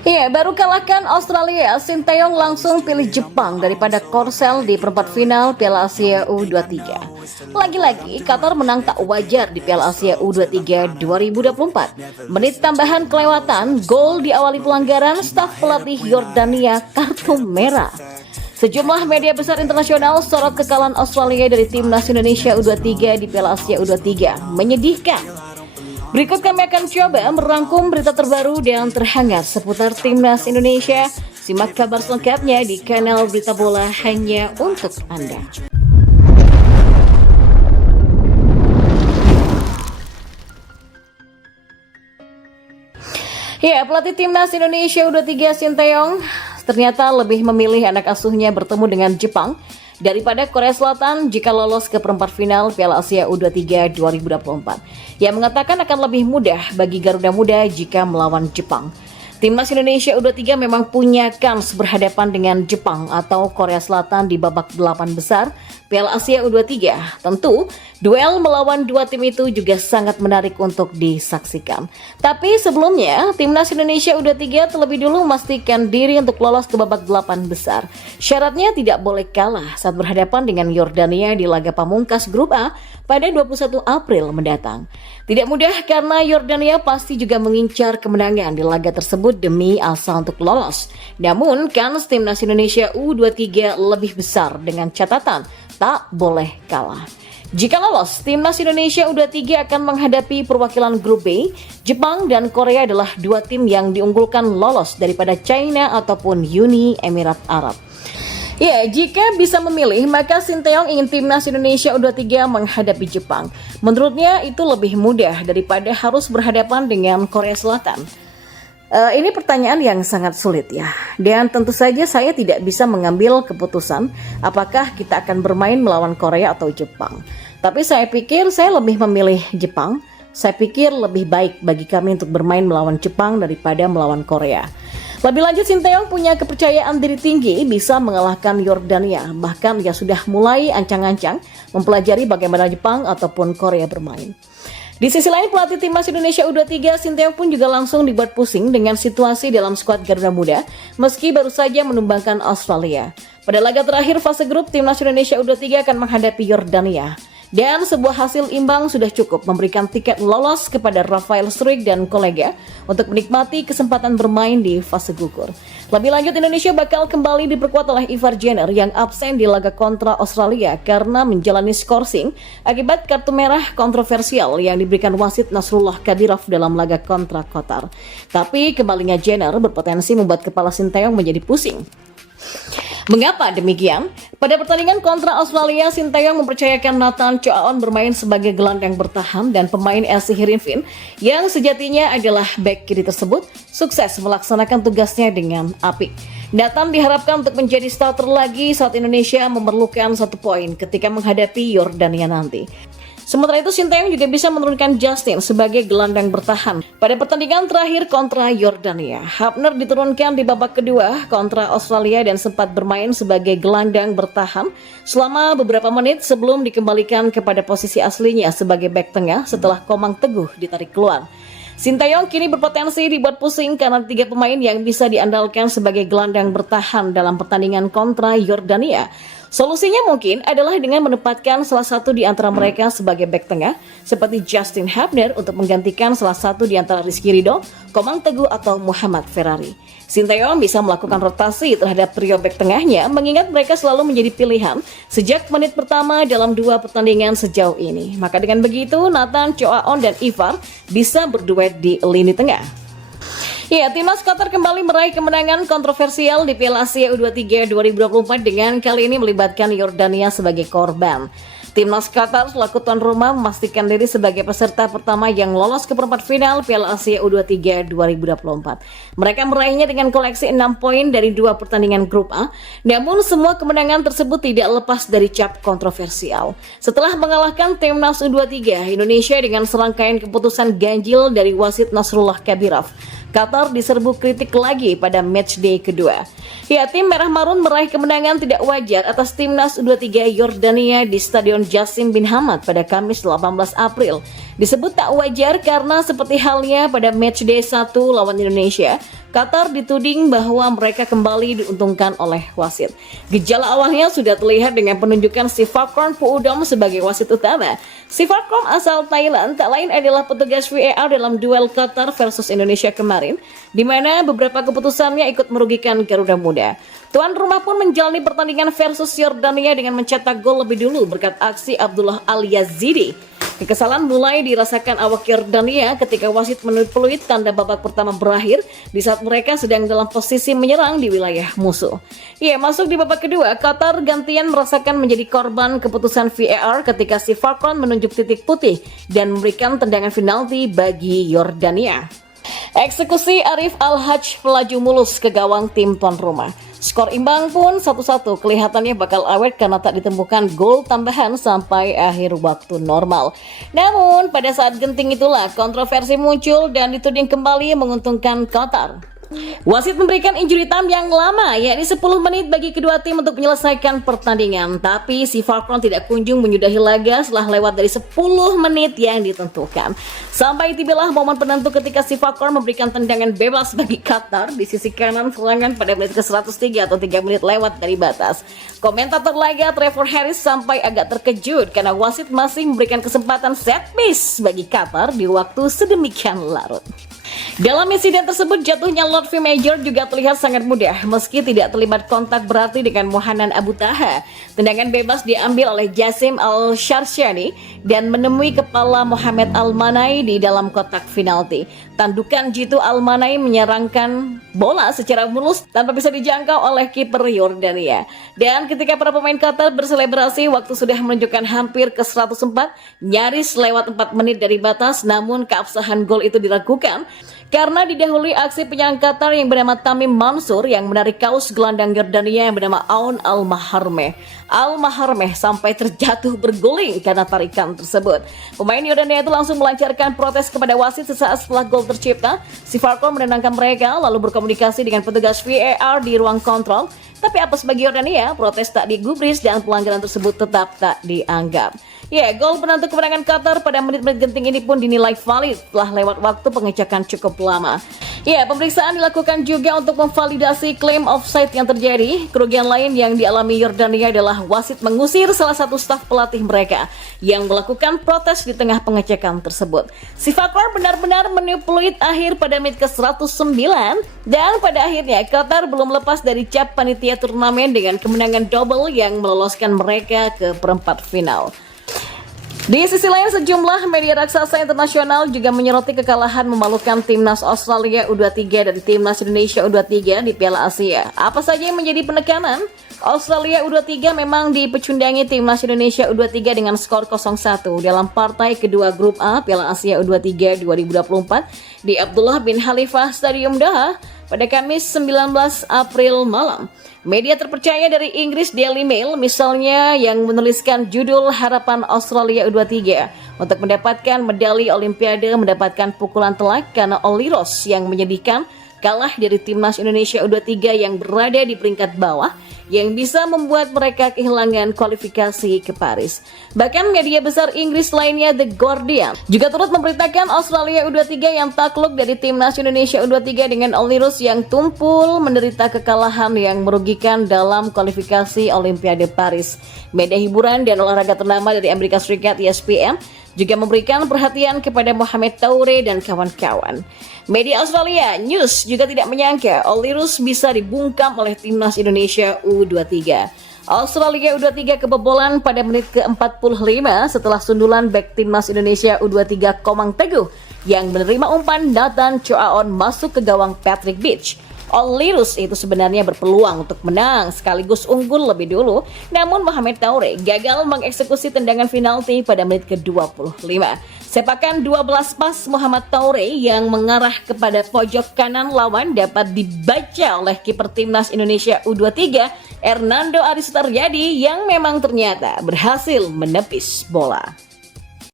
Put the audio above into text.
Iya, baru kalahkan Australia, Sinteyong langsung pilih Jepang daripada Korsel di perempat final Piala Asia U23. Lagi-lagi, Qatar menang tak wajar di Piala Asia U23 2024. Menit tambahan kelewatan, gol diawali pelanggaran, staf pelatih Yordania kartu merah. Sejumlah media besar internasional sorot kekalahan Australia dari timnas Indonesia U23 di Piala Asia U23. Menyedihkan. Berikut kami akan coba merangkum berita terbaru dan terhangat seputar timnas Indonesia. Simak kabar selengkapnya di kanal Berita Bola hanya untuk Anda. Ya, pelatih timnas Indonesia U23 Sinteyong ternyata lebih memilih anak asuhnya bertemu dengan Jepang daripada Korea Selatan jika lolos ke perempat final Piala Asia U23 2024. Yang mengatakan akan lebih mudah bagi Garuda Muda jika melawan Jepang. Timnas Indonesia U23 memang punya kans berhadapan dengan Jepang atau Korea Selatan di babak 8 besar Piala Asia U23. Tentu, duel melawan dua tim itu juga sangat menarik untuk disaksikan. Tapi sebelumnya, Timnas Indonesia U23 terlebih dulu memastikan diri untuk lolos ke babak 8 besar. Syaratnya tidak boleh kalah saat berhadapan dengan Yordania di laga pamungkas Grup A pada 21 April mendatang. Tidak mudah karena Yordania pasti juga mengincar kemenangan di laga tersebut demi asa untuk lolos. Namun, kans Timnas Indonesia U23 lebih besar dengan catatan tak boleh kalah. Jika lolos, Timnas Indonesia U23 akan menghadapi perwakilan Grup B. Jepang dan Korea adalah dua tim yang diunggulkan lolos daripada China ataupun Uni Emirat Arab. Ya, jika bisa memilih, maka Sinteyong ingin Timnas Indonesia U23 menghadapi Jepang. Menurutnya itu lebih mudah daripada harus berhadapan dengan Korea Selatan. Ini pertanyaan yang sangat sulit ya. Dan tentu saja saya tidak bisa mengambil keputusan apakah kita akan bermain melawan Korea atau Jepang. Tapi saya pikir saya lebih memilih Jepang. Saya pikir lebih baik bagi kami untuk bermain melawan Jepang daripada melawan Korea. Lebih lanjut, Sinteyong punya kepercayaan diri tinggi bisa mengalahkan Yordania. Bahkan ia sudah mulai ancang-ancang mempelajari bagaimana Jepang ataupun Korea bermain. Di sisi lain, pelatih timnas Indonesia U23 Sinteyong pun juga langsung dibuat pusing dengan situasi dalam skuad Garuda Muda meski baru saja menumbangkan Australia. Pada laga terakhir fase grup, timnas Indonesia U23 akan menghadapi Yordania. Dan sebuah hasil imbang sudah cukup memberikan tiket lolos kepada Rafael Struijk dan kolega untuk menikmati kesempatan bermain di fase gugur. Lebih lanjut, Indonesia bakal kembali diperkuat oleh Ivar Jenner yang absen di laga kontra Australia karena menjalani skorsing akibat kartu merah kontroversial yang diberikan wasit Nasrullah Kadirov dalam laga kontra Qatar. Tapi kembalinya Jenner berpotensi membuat kepala Sinteyong menjadi pusing. Mengapa demikian? Pada pertandingan kontra Australia, Sinteyong mempercayakan Nathan Choaon bermain sebagai gelandang bertahan dan pemain LC Heerenveen yang sejatinya adalah bek kiri tersebut sukses melaksanakan tugasnya dengan apik. Nathan diharapkan untuk menjadi starter lagi saat Indonesia memerlukan 1 poin ketika menghadapi Yordania nanti. Sementara itu, Sinteyong juga bisa menurunkan Justin sebagai gelandang bertahan. Pada pertandingan terakhir kontra Yordania, Hafner diturunkan di babak kedua kontra Australia dan sempat bermain sebagai gelandang bertahan selama beberapa menit sebelum dikembalikan kepada posisi aslinya sebagai bek tengah setelah Komang Teguh ditarik keluar. Sinteyong kini berpotensi dibuat pusing karena 3 pemain yang bisa diandalkan sebagai gelandang bertahan dalam pertandingan kontra Yordania. Solusinya mungkin adalah dengan menempatkan salah satu di antara mereka sebagai bek tengah seperti Justin Hafner untuk menggantikan salah satu di antara Rizky Ridho, Komang Teguh atau Muhammad Ferrari. Sinteyong bisa melakukan rotasi terhadap trio bek tengahnya mengingat mereka selalu menjadi pilihan sejak menit pertama dalam 2 pertandingan sejauh ini. Maka dengan begitu Nathan Choaon dan Ivar bisa berduet di lini tengah. Ya, timnas Qatar kembali meraih kemenangan kontroversial di Piala Asia U23 2024 dengan kali ini melibatkan Yordania sebagai korban. Timnas Qatar selaku tuan rumah memastikan diri sebagai peserta pertama yang lolos ke perempat final Piala Asia U23 2024. Mereka meraihnya dengan koleksi 6 poin dari 2 pertandingan grup A. Namun semua kemenangan tersebut tidak lepas dari cap kontroversial. Setelah mengalahkan timnas U23 Indonesia dengan serangkaian keputusan ganjil dari wasit Nasrullah Kadirov, Qatar diserbu kritik lagi pada matchday kedua. Ya, tim Merah Marun meraih kemenangan tidak wajar atas timnas U23 Yordania di Stadion Jassim bin Hamad pada Kamis 18 April. Disebut tak wajar karena seperti halnya pada matchday 1 lawan Indonesia, Qatar dituding bahwa mereka kembali diuntungkan oleh wasit. Gejala awalnya sudah terlihat dengan penunjukan Sivakorn Puudom sebagai wasit utama. Sivakorn asal Thailand tak lain adalah petugas VAR dalam duel Qatar versus Indonesia kemarin, di mana beberapa keputusannya ikut merugikan Garuda Muda. Tuan rumah pun menjalani pertandingan versus Yordania dengan mencetak gol lebih dulu berkat aksi Abdullah Al-Yazidi. Kekesalan mulai dirasakan awak Yordania ketika wasit peluit tanda babak pertama berakhir di saat mereka sedang dalam posisi menyerang di wilayah musuh. Ya, masuk di babak kedua, Qatar gantian merasakan menjadi korban keputusan VAR ketika Sivakorn menunjuk titik putih dan memberikan tendangan penalti bagi Yordania. Eksekusi Arif Al-Hajj melaju mulus ke gawang tim tuan rumah. Skor imbang pun 1-1 kelihatannya bakal awet karena tak ditemukan gol tambahan sampai akhir waktu normal. Namun pada saat genting itulah kontroversi muncul dan dituding kembali menguntungkan Qatar. Wasit memberikan injury time yang lama, yakni 10 menit bagi kedua tim untuk menyelesaikan pertandingan. Tapi Sivakorn tidak kunjung menyudahi laga setelah lewat dari 10 menit yang ditentukan. Sampai tibalah momen penentu ketika Sivakorn memberikan tendangan bebas bagi Qatar di sisi kanan serangan pada menit ke-103 atau 3 menit lewat dari batas. Komentator laga Trevor Harris sampai agak terkejut karena wasit masih memberikan kesempatan set piece bagi Qatar di waktu sedemikian larut. Dalam insiden tersebut jatuhnya Lotfi Major juga terlihat sangat mudah meski tidak terlibat kontak berarti dengan Mohanan Abu Taha. Tendangan bebas diambil oleh Jassim Al-Sharshani dan menemui kepala Mohamed Al-Manai di dalam kotak penalti. Tandukan Jitu Al-Manai menyerangkan bola secara mulus tanpa bisa dijangkau oleh kiper Yordania. Dan ketika para pemain Qatar berselebrasi waktu sudah menunjukkan hampir ke 104, nyaris lewat 4 menit dari batas, namun keabsahan gol itu diragukan karena didahului aksi penyerang Qatar yang bernama Tamim Mansur yang menarik kaos gelandang Yordania yang bernama Aoun Al-Maharmeh. Al-Maharmeh sampai terjatuh berguling karena tarikan tersebut. Pemain Yordania itu langsung melancarkan protes kepada wasit sesaat setelah gol tercipta. Sivakorn menenangkan mereka lalu berkomunikasi dengan petugas VAR di ruang kontrol. Tapi apes bagi Yordania, protes tak digubris dan pelanggaran tersebut tetap tak dianggap. Ya, gol penentu kemenangan Qatar pada menit-menit genting ini pun dinilai valid setelah lewat waktu pengecekan cukup lama. Ya, pemeriksaan dilakukan juga untuk memvalidasi klaim offside yang terjadi. Kerugian lain yang dialami Yordania adalah wasit mengusir salah satu staf pelatih mereka yang melakukan protes di tengah pengecekan tersebut. Sivakorn benar-benar meniup peluit akhir pada menit ke-109 dan pada akhirnya Qatar belum lepas dari cap panitia turnamen dengan kemenangan double yang meloloskan mereka ke perempat final. Di sisi lain, sejumlah media raksasa internasional juga menyoroti kekalahan memalukan timnas Australia U23 dari timnas Indonesia U23 di Piala Asia. Apa saja yang menjadi penekanan? Australia U23 memang dipecundangi timnas Indonesia U23 dengan skor 0-1 dalam partai kedua grup A Piala Asia U23 2024 di Abdullah bin Khalifah Stadium Doha pada Kamis 19 April malam. Media terpercaya dari Inggris Daily Mail misalnya yang menuliskan judul harapan Australia U23 untuk mendapatkan medali Olimpiade mendapatkan pukulan telak karena Oliros yang menyedihkan kalah dari timnas Indonesia U23 yang berada di peringkat bawah yang bisa membuat mereka kehilangan kualifikasi ke Paris. Bahkan media besar Inggris lainnya The Guardian juga turut memberitakan Australia U23 yang takluk dari timnas Indonesia U23 dengan Olirus yang tumpul menderita kekalahan yang merugikan dalam kualifikasi Olimpiade Paris. Media hiburan dan olahraga ternama dari Amerika Serikat ESPN juga memberikan perhatian kepada Mohamed Toure dan kawan-kawan. Media Australia News juga tidak menyangka Olirus bisa dibungkam oleh timnas Indonesia U23. Australia U23 kebobolan pada menit ke-45 setelah sundulan bek timnas Indonesia U23 Komang Teguh yang menerima umpan Nathan Choaon masuk ke gawang Patrick Beach. Olirus itu sebenarnya berpeluang untuk menang sekaligus unggul lebih dulu, namun Mohamed Toure gagal mengeksekusi tendangan penalti pada menit ke-25. Sepakan 12 pas Mohamed Toure yang mengarah kepada pojok kanan lawan dapat dibaca oleh kiper timnas Indonesia U23 Hernando Aris Sutaryadi yang memang ternyata berhasil menepis bola.